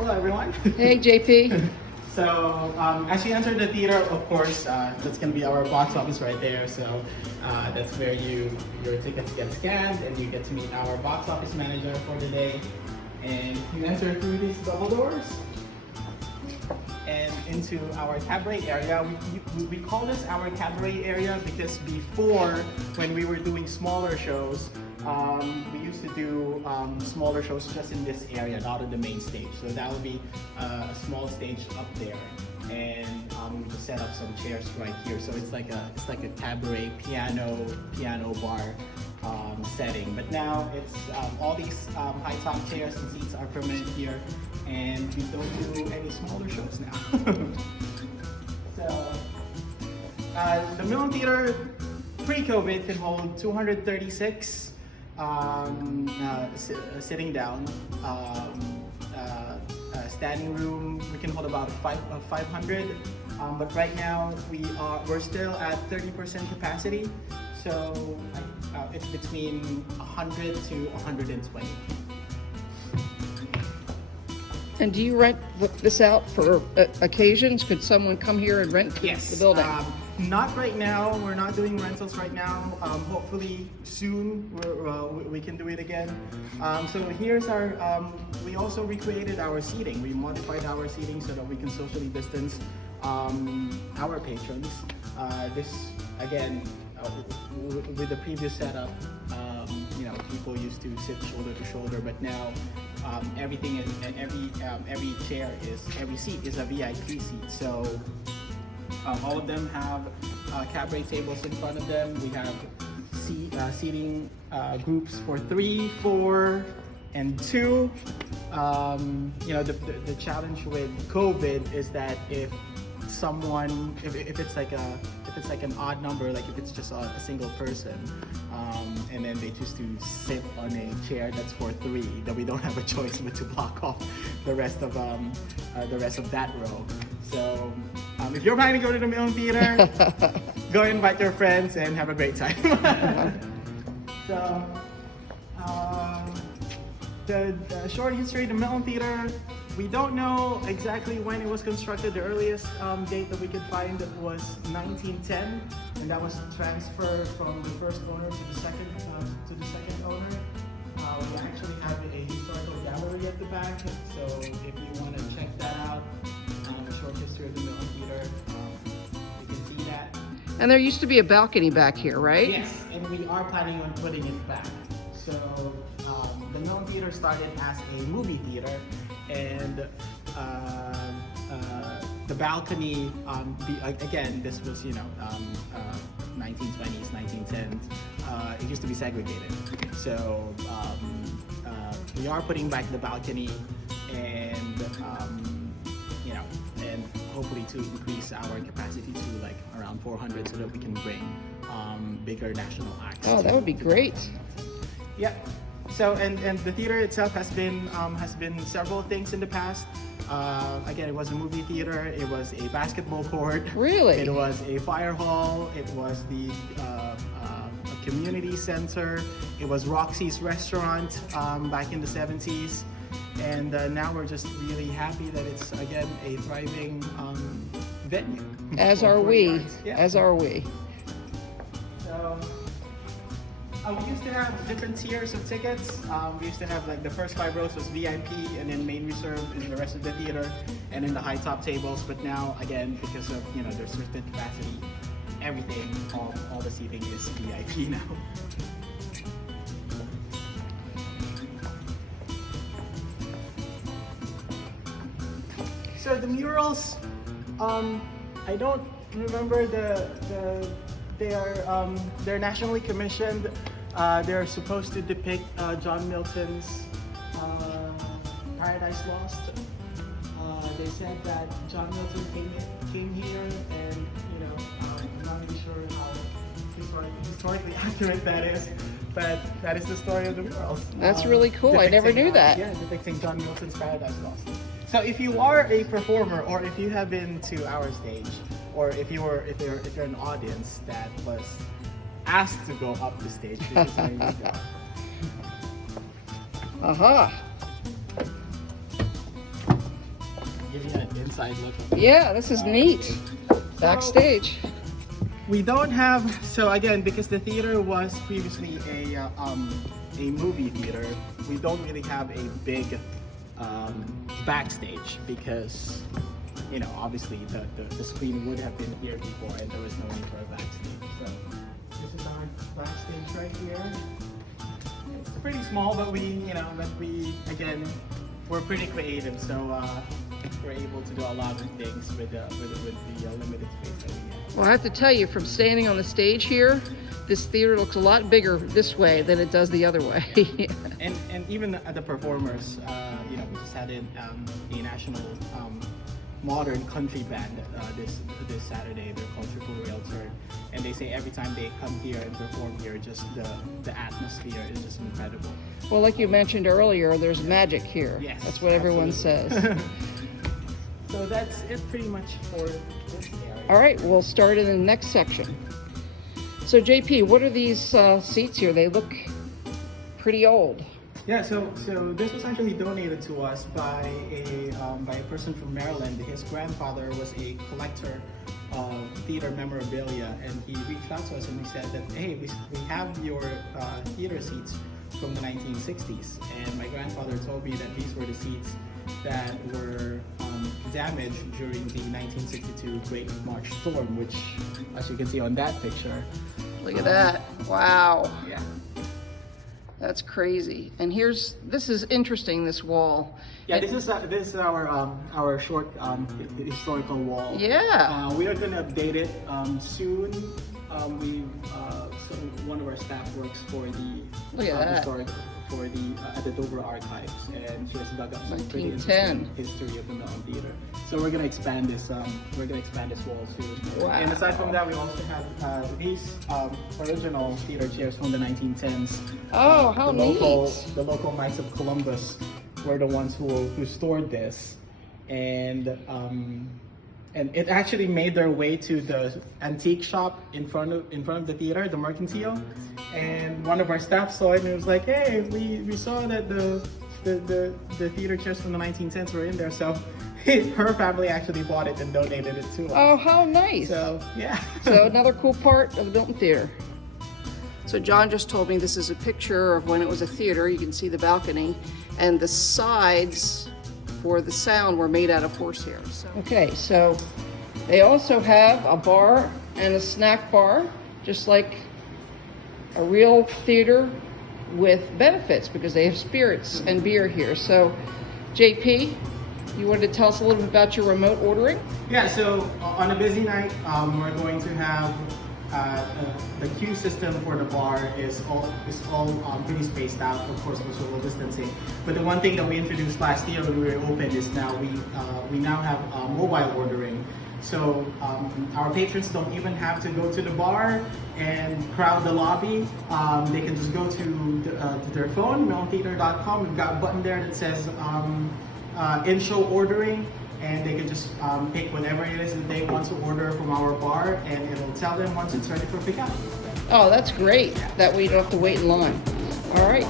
Hello, everyone. Hey, JP. So, as you enter the theater, of course, that's going to be our box office right there. So, that's where your tickets get scanned and you get to meet our box office manager for the day. And you enter through these double doors and into our cabaret area. We call this our cabaret area because before, when we were doing smaller shows, we used to do smaller shows just in this area, not on the main stage. So that would be a small stage up there, and we just set up some chairs right here. So it's like a cabaret piano bar setting. But now it's all these high top chairs and seats are permanent here, and we don't do any smaller shows now. So the Milton Theater pre-COVID can hold 236. Sitting down, standing room we can hold about 500, but right now we're still at 30% capacity, so it's between 100 to 120. And do you rent this out for occasions? Could someone come here and rent the building? Not right now. We're not doing rentals right now. Hopefully soon we can do it again. So here's our, we also recreated our seating. We modified our seating so that we can socially distance our patrons. This, again, with the previous setup, people used to sit shoulder to shoulder, but now everything is, every seat is a VIP seat. So all of them have cabaret tables in front of them. We have seating groups for 3, 4, and 2. The challenge with COVID is that if it's like an odd number, like if it's just a single person, and then they choose to sit on a chair that's for 3, then we don't have a choice but to block off the rest of that row. So if you're planning to go to the Milton Theater, go invite your friends and have a great time. So the short history of the Milton Theater, we don't know exactly when it was constructed. The earliest date that we could find was 1910, and that was transferred from the first owner to the second owner. We actually have a historical gallery at the back, so if you want to check that out, the short history of the Milton Theater, you can see that. And there used to be a balcony back here, right? Yes, and we are planning on putting it back. So the Milton Theater started as a movie theater, and the balcony, again, this was 1920s, 1910s. It used to be segregated. So we are putting back the balcony, and and hopefully to increase our capacity to like around 400, so that we can bring bigger national acts. Oh, that would be great. Yeah. So and the theater itself has been several things in the past. Again, it was a movie theater. It was a basketball court. Really? It was a fire hall. It was the a community center. It was Roxy's restaurant back in the 70s. And now we're just really happy that it's, again, a thriving venue. As are we. Yeah. As are we. So we used to have different tiers of tickets. We used to have like the first 5 rows was VIP, and then main reserve in the rest of the theater, and then the high top tables. But now, again, because of there's certain capacity, everything, all the seating is VIP now. So the murals, I don't remember they're nationally commissioned. They're supposed to depict John Milton's Paradise Lost. They said that John Milton came here, and I'm not really sure how historically accurate that is, but that is the story of the murals. That's really cool. I never knew that. Yeah, depicting John Milton's Paradise Lost. So if you are a performer, or if you have been to our stage, or if you're an audience that was asked to go up the stage, this is where you go. Aha. give you an inside look. Yeah, this is neat. Backstage. We don't have, so again, because the theater was previously a movie theater, we don't really have a big backstage because, you know, obviously the screen would have been here before and there was no need for a backstage. So this is our backstage right here. It's pretty small, but again, we're pretty creative, so we're able to do a lot of things with the limited space that we have. Well, I have to tell you, from standing on the stage here, this theater looks a lot bigger this way than it does the other way. And even the performers, we just had a national modern country band this Saturday. They're called Triple Realtor, and they say every time they come here and perform here, just the atmosphere is just incredible. Well, like you mentioned earlier, there's magic here. Yes, that's what everyone absolutely. says. So that's it pretty much for this area. All right, we'll start in the next section. So JP, what are these seats here? They look pretty old. Yeah, so this was actually donated to us by a person from Maryland. His grandfather was a collector of theater memorabilia, and he reached out to us and we said that, hey, we have your theater seats from the 1960s, and my grandfather told me that these were the seats that were damaged during the 1962 Great March Storm, which, as you can see on that picture. Look at that! Wow. Yeah. That's crazy. And this is interesting, this wall. Yeah, this is our short historical wall. Yeah. We are going to update it soon. So one of our staff works for the Look at that. historic at the Dover Archives, and she has dug up some pretty 1910 interesting history of the Milton Theater. So we're going to expand this. Wall soon. Wow. And aside from that, we also have these original theater chairs from the 1910s. Oh, how neat! The local Knights of Columbus were the ones who stored this, and it actually made their way to the antique shop in front of the theater, the Mercantile. And one of our staff saw it and it was like, hey, we saw that the theater chairs from the 1910s were in there, so her family actually bought it and donated it to us. Oh, how nice! So yeah. So another cool part of the Milton Theater. So John just told me this is a picture of when it was a theater. You can see the balcony, and the sides for the sound were made out of horsehair. Okay, so they also have a bar and a snack bar, just like a real theater with benefits, because they have spirits and beer here. So JP, you wanted to tell us a little bit about your remote ordering? Yeah, so on a busy night, we're going to have the queue system for the bar is all pretty spaced out, of course, for social distancing. But the one thing that we introduced last year when we were open is now we now have mobile ordering. So our patrons don't even have to go to the bar and crowd the lobby. They can just go to their phone, miltontheater.com. We've got a button there that says in-show ordering, and they can just pick whatever it is that they want to order from our bar, and it'll tell them once it's ready for pickup. Oh, that's great. That way you don't have to wait in line. All right.